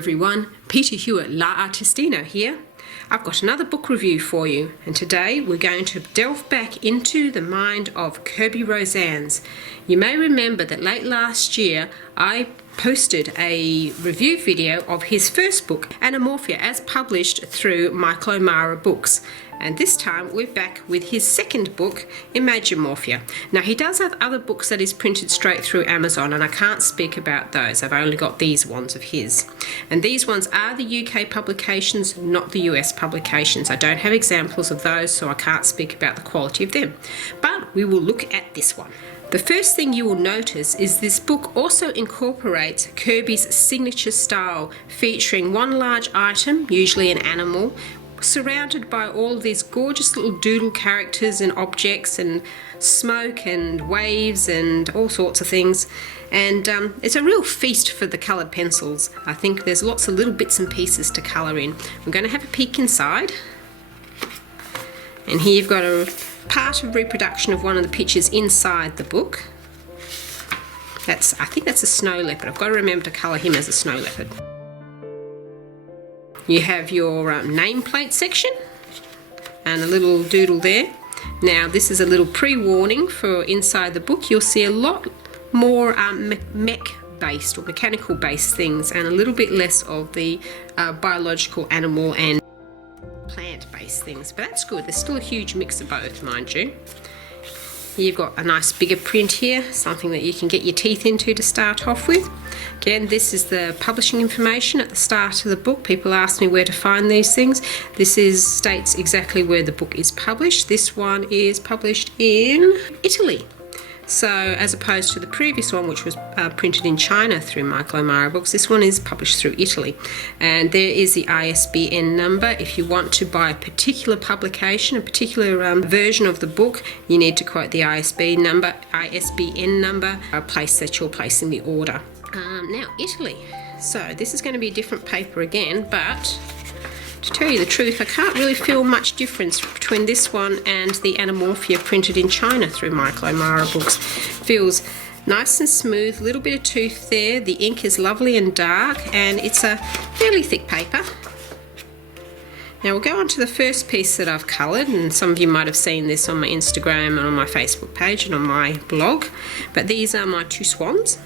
everyone, Peter Hewitt, la-artistino here. I've got another book review for you, and today we're going to delve back into the mind of Kerby Rosanes. You may remember that late last year I posted a review video of his first book, Imagimorphia, as published through Michael O'Mara Books. And this time we're back with his second book, Imagimorphia. Now he does have other books that he's printed straight through Amazon, and I can't speak about those. I've only got these ones of his. And these ones are the UK publications, not the US publications. I don't have examples of those, so I can't speak about the quality of them. But we will look at this one. The first thing you will notice is this book also incorporates Kerby's signature style, featuring one large item, usually an animal, surrounded by all of these gorgeous little doodle characters and objects and smoke and waves and all sorts of things. And it's a real feast for the coloured pencils. I think there's lots of little bits and pieces to colour in. I'm going to have a peek inside. And here you've got a part of reproduction of one of the pictures inside the book. I think that's a snow leopard. I've got to remember to colour him as a snow leopard. You have your nameplate section and a little doodle there. Now this is a little pre-warning for inside the book. You'll see a lot more mech-based or mechanical-based things and a little bit less of the biological, animal and plant-based things. But that's good. There's still a huge mix of both, mind you. You've got a nice bigger print here, something that you can get your teeth into to start off with. Again, this is the publishing information at the start of the book. People ask me where to find these things. This states exactly where the book is published. This one is published in Italy. So as opposed to the previous one, which was printed in China through Michael O'Mara Books, this one is published through Italy. And there is the ISBN number. If you want to buy a particular publication, a particular version of the book, you need to quote the ISBN number, a place that you're placing the order. Now, Italy. So this is going to be a different paper again, but to tell you the truth, I can't really feel much difference between this one and the Imagimorphia printed in China through Michael O'Mara Books. Feels nice and smooth, a little bit of tooth there. The ink is lovely and dark, and it's a fairly thick paper. Now we'll go on to the first piece that I've coloured, and some of you might have seen this on my Instagram and on my Facebook page and on my blog. But these are my two swans.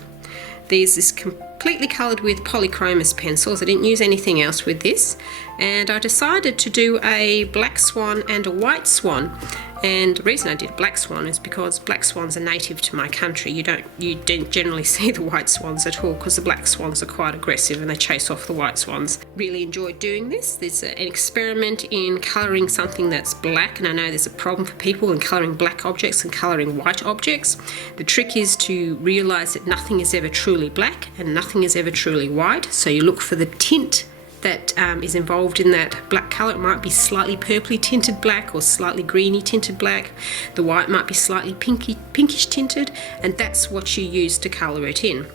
These is completely coloured with polychromos pencils. I didn't use anything else with this, and I decided to do a black swan and a white swan. And the reason I did a black swan is because black swans are native to my country. You don't generally see the white swans at all, because the black swans are quite aggressive and they chase off the white swans. Really enjoyed doing this. There's an experiment in colouring something that's black, and I know there's a problem for people in colouring black objects and colouring white objects. The trick is to realise that nothing is ever truly black and nothing is ever truly white, so you look for the tint that is involved in that black colour. It might be slightly purpley tinted black or slightly greeny tinted black. The white might be slightly pinkish tinted, and that's what you use to colour it in.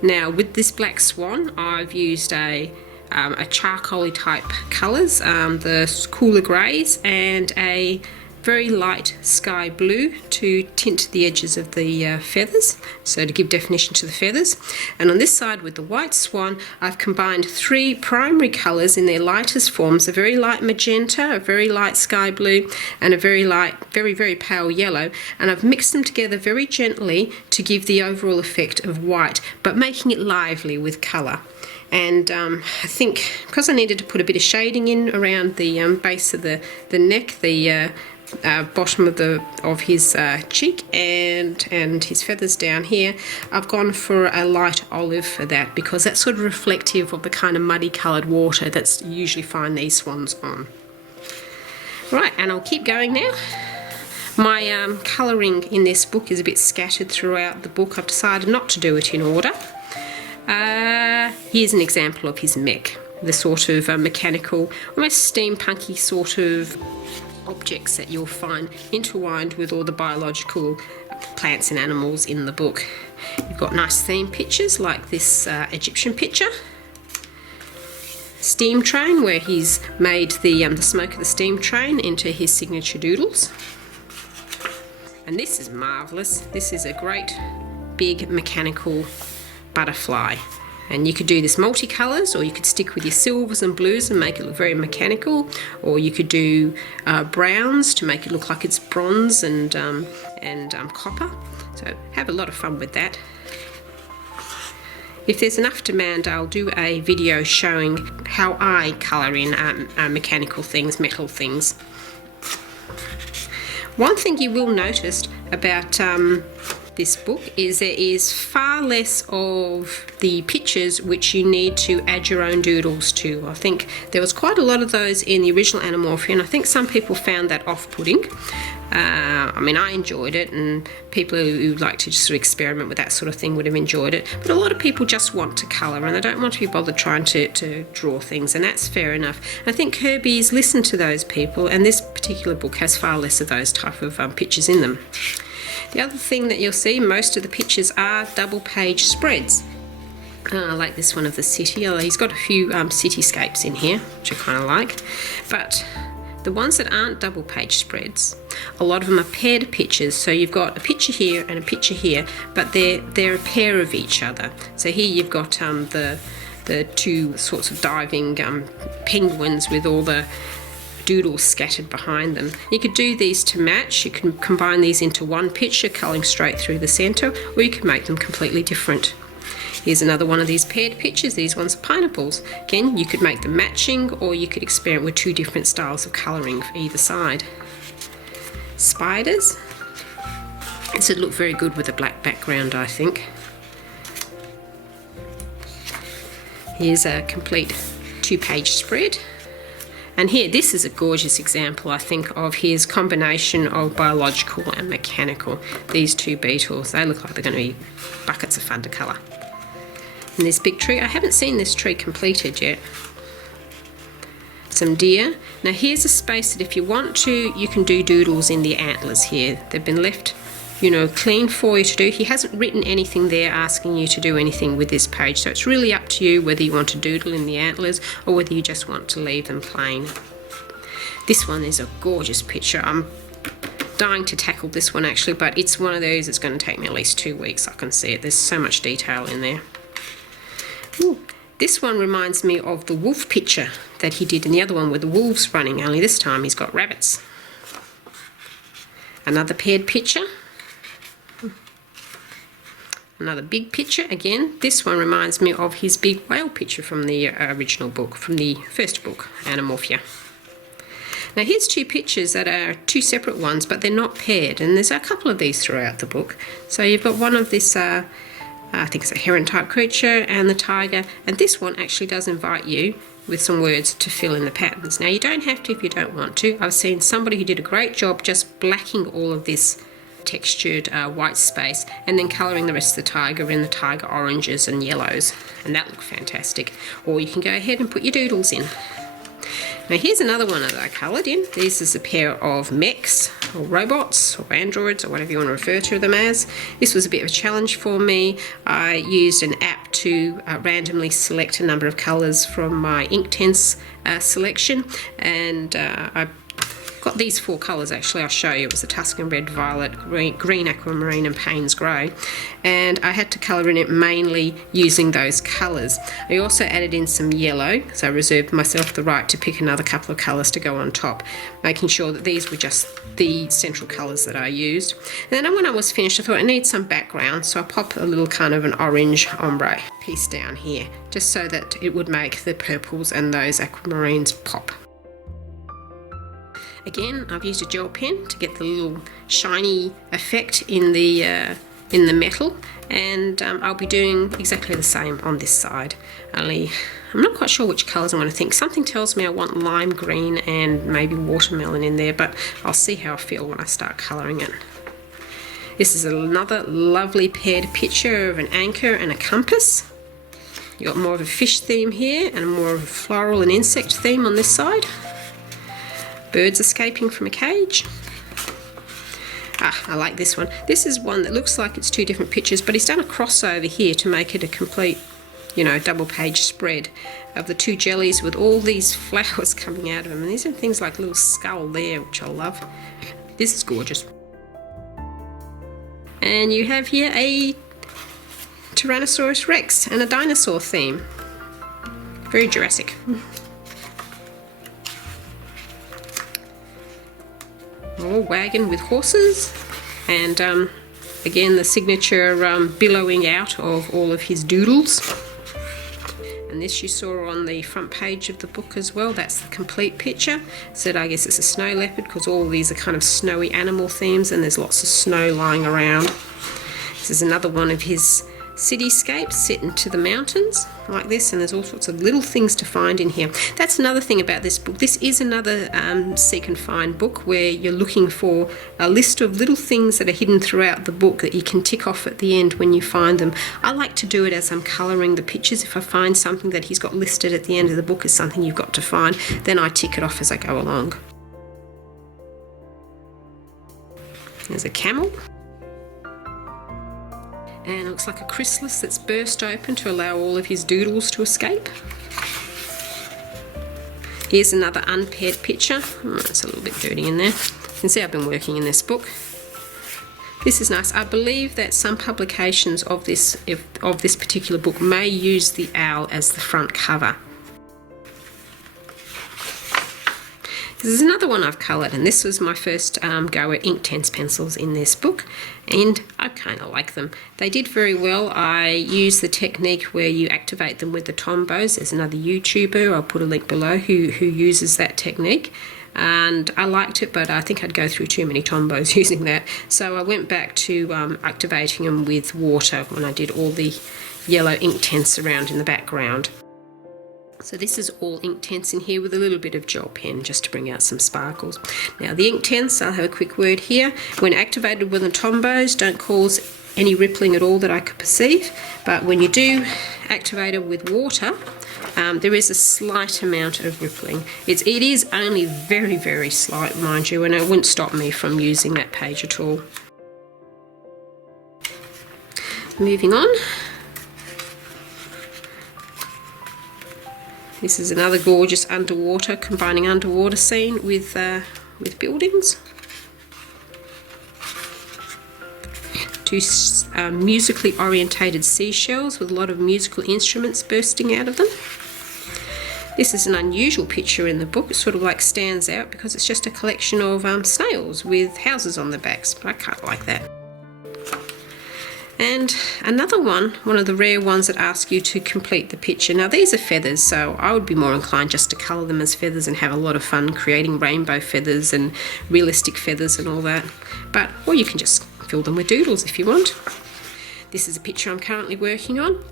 Now with this black swan, I've used a charcoaly type colours, the cooler greys, and a very light sky blue to tint the edges of the feathers, so to give definition to the feathers. And on this side with the white swan, I've combined three primary colours in their lightest forms: a very light magenta, a very light sky blue, and a very light, very pale yellow, and I've mixed them together very gently to give the overall effect of white, but making it lively with colour. And I think because I needed to put a bit of shading in around the base of the neck, the bottom of his cheek and his feathers down here, I've gone for a light olive for that, because that's sort of reflective of the kind of muddy coloured water that's you usually find these swans on. Right, and I'll keep going now. My colouring in this book is a bit scattered throughout the book. I've decided not to do it in order. Here's an example of his mech, the sort of mechanical, almost steampunky sort of objects that you'll find intertwined with all the biological plants and animals in the book. You've got nice theme pictures like this Egyptian picture, steam train, where he's made the smoke of the steam train into his signature doodles. And this is marvellous. This is a great big mechanical butterfly, And you could do this multicolours, or you could stick with your silvers and blues and make it look very mechanical, or you could do browns to make it look like it's bronze and copper. So have a lot of fun with that. If there's enough demand, I'll do a video showing how I colour in mechanical things, metal things. One thing you will notice about this book is there is far less of the pictures which you need to add your own doodles to. I think there was quite a lot of those in the original Animorphia, and I think some people found that off-putting. I mean, I enjoyed it, and people who like to just sort of experiment with that sort of thing would have enjoyed it. But a lot of people just want to colour, and they don't want to be bothered trying to draw things, and that's fair enough. I think Kerby's listened to those people, and this particular book has far less of those type of pictures in them. The other thing that you'll see, most of the pictures are double page spreads. Like this one of the city. He's got a few cityscapes in here, which I kind of like. But the ones that aren't double page spreads, a lot of them are paired pictures. So you've got a picture here and a picture here, but they're a pair of each other. So here you've got the two sorts of diving penguins with all the doodles scattered behind them. You could do these to match. You can combine these into one picture, colouring straight through the centre, or you can make them completely different. Here's another one of these paired pictures. These ones are pineapples. Again, you could make them matching, or you could experiment with two different styles of colouring for either side. Spiders. This would look very good with a black background, I think. Here's a complete 2-page spread. And here, this is a gorgeous example, I think, of his combination of biological and mechanical. These two beetles, they look like they're going to be buckets of fun to colour. And this big tree, I haven't seen this tree completed yet. Some deer. Now here's a space that if you want to, you can do doodles in the antlers here. They've been left, you know, clean for you to do. He hasn't written anything there asking you to do anything with this page, so it's really up to you whether you want to doodle in the antlers or whether you just want to leave them plain. This one is a gorgeous picture. I'm dying to tackle this one actually, but it's one of those that's going to take me at least 2 weeks. I can see it. There's so much detail in there. Ooh, this one reminds me of the wolf picture that he did in the other one with the wolves running, only this time he's got rabbits. Another paired picture. Another big picture again. This one reminds me of his big whale picture from the original book, from the first book, Animorphia. Now here's two pictures that are two separate ones, but they're not paired, and there's a couple of these throughout the book. So you've got one of this, I think it's a heron type creature, and the tiger, and this one actually does invite you with some words to fill in the patterns. Now you don't have to if you don't want to. I've seen somebody who did a great job just blacking all of this textured white space and then colouring the rest of the tiger in the tiger oranges and yellows, and that looked fantastic. Or you can go ahead and put your doodles in. Now here's another one that I coloured in. This is a pair of mechs or robots or androids or whatever you want to refer to them as. This was a bit of a challenge for me. I used an app to randomly select a number of colours from my Inktense selection, and I got these 4 colours actually. I'll show you. It was the Tuscan red, violet, green aquamarine and Payne's grey, and I had to colour in it mainly using those colours. I also added in some yellow, so I reserved myself the right to pick another couple of colours to go on top, making sure that these were just the central colours that I used. And then when I was finished, I thought I need some background, so I popped a little kind of an orange ombre piece down here, just so that it would make the purples and those aquamarines pop. Again, I've used a gel pen to get the little shiny effect in the metal, and I'll be doing exactly the same on this side, only I'm not quite sure which colours I'm going to think. Something tells me I want lime green and maybe watermelon in there, but I'll see how I feel when I start colouring it. This is another lovely paired picture of an anchor and a compass. You've got more of a fish theme here and more of a floral and insect theme on this side. Birds escaping from a cage. I like this one. This is one that looks like it's 2 different pictures, but he's done a crossover here to make it a complete, you know, double page spread of the 2 jellies with all these flowers coming out of them. And these are things like a little skull there, which I love. This is gorgeous. And you have here a Tyrannosaurus Rex and a dinosaur theme. Very Jurassic. More wagon with horses, and again the signature billowing out of all of his doodles. And this you saw on the front page of the book as well. That's the complete picture. So I guess it's a snow leopard because all of these are kind of snowy animal themes and there's lots of snow lying around. This is another one of his cityscapes set into the mountains like this, and there's all sorts of little things to find in here. That's another thing about this book. This is another seek and find book where you're looking for a list of little things that are hidden throughout the book that you can tick off at the end when you find them. I like to do it as I'm colouring the pictures. If I find something that he's got listed at the end of the book as something you've got to find, then I tick it off as I go along. There's a camel. And it looks like a chrysalis that's burst open to allow all of his doodles to escape. Here's another unpaired picture. It's a little bit dirty in there. You can see I've been working in this book. This is nice. I believe that some publications of this particular book may use the owl as the front cover. This is another one I've coloured, and this was my first go at Inktense pencils in this book, and I kind of like them. They did very well. I use the technique where you activate them with the tombos. There's another YouTuber, I'll put a link below, who uses that technique, and I liked it, but I think I'd go through too many tombos using that. So I went back to activating them with water when I did all the yellow Inktense around in the background. So this is all Inktense in here with a little bit of gel pen just to bring out some sparkles. Now the Inktense, I'll have a quick word here. When activated with the tombos, don't cause any rippling at all that I could perceive. But when you do activate it with water, there is a slight amount of rippling. It is only very, very slight, mind you, and it wouldn't stop me from using that page at all. Moving on. This is another gorgeous underwater, combining underwater scene with buildings. Two musically orientated seashells with a lot of musical instruments bursting out of them. This is an unusual picture in the book. It sort of like stands out because it's just a collection of snails with houses on the backs, but I can't like that. And another one of the rare ones that ask you to complete the picture. Now these are feathers, so I would be more inclined just to colour them as feathers and have a lot of fun creating rainbow feathers and realistic feathers and all that. Or you can just fill them with doodles if you want. This is a picture I'm currently working on.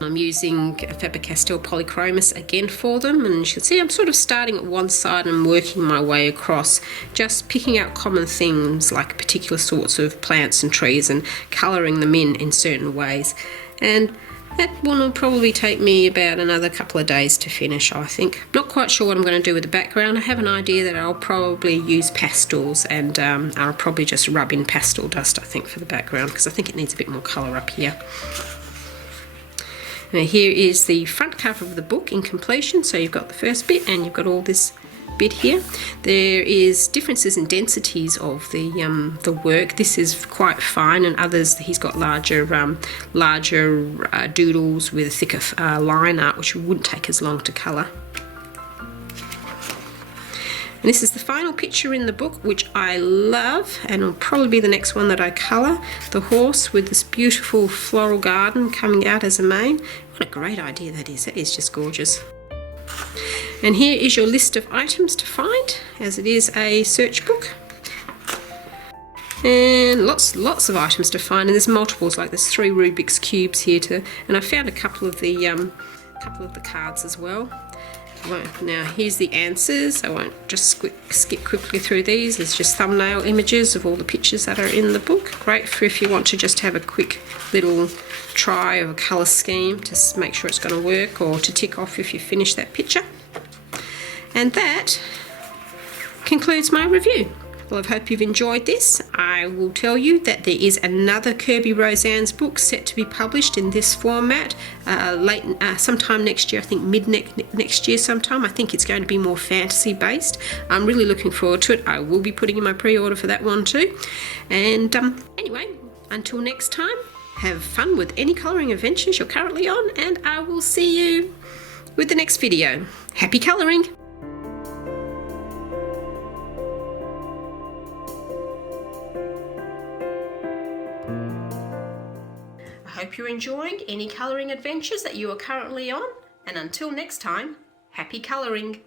I'm using Faber-Castell Polychromos again for them, and you can see I'm sort of starting at one side and working my way across, just picking out common themes like particular sorts of plants and trees and colouring them in certain ways. And that one will probably take me about another couple of days to finish, I think. Not quite sure what I'm going to do with the background. I have an idea that I'll probably use pastels, and I'll probably just rub in pastel dust, I think, for the background, because I think it needs a bit more colour up here. Now here is the front cover of the book in completion. So you've got the first bit and you've got all this bit here. There is differences in densities of the work. This is quite fine, and others he's got larger doodles with a thicker line art, which wouldn't take as long to colour. And this is the final picture in the book, which I love, and will probably be the next one that I colour. The horse with this beautiful floral garden coming out as a mane. What a great idea that is. That is just gorgeous. And here is your list of items to find, as it is a search book. And lots of items to find, and there's multiples, like there's 3 Rubik's cubes here and I found a couple of the cards as well. Now here's the answers. I won't just skip quickly through these. There's just thumbnail images of all the pictures that are in the book. Great for if you want to just have a quick little try of a colour scheme to make sure it's going to work, or to tick off if you finish that picture. And that concludes my review. Well, I hope you've enjoyed this. I will tell you that there is another Kerby Rosanes book set to be published in this format sometime next year. I think next year sometime. I think it's going to be more fantasy based. I'm really looking forward to it. I will be putting in my pre-order for that one too. And anyway, until next time, have fun with any colouring adventures you're currently on, and I will see you with the next video. Happy colouring! I hope you're enjoying any colouring adventures that you are currently on, and until next time, happy colouring!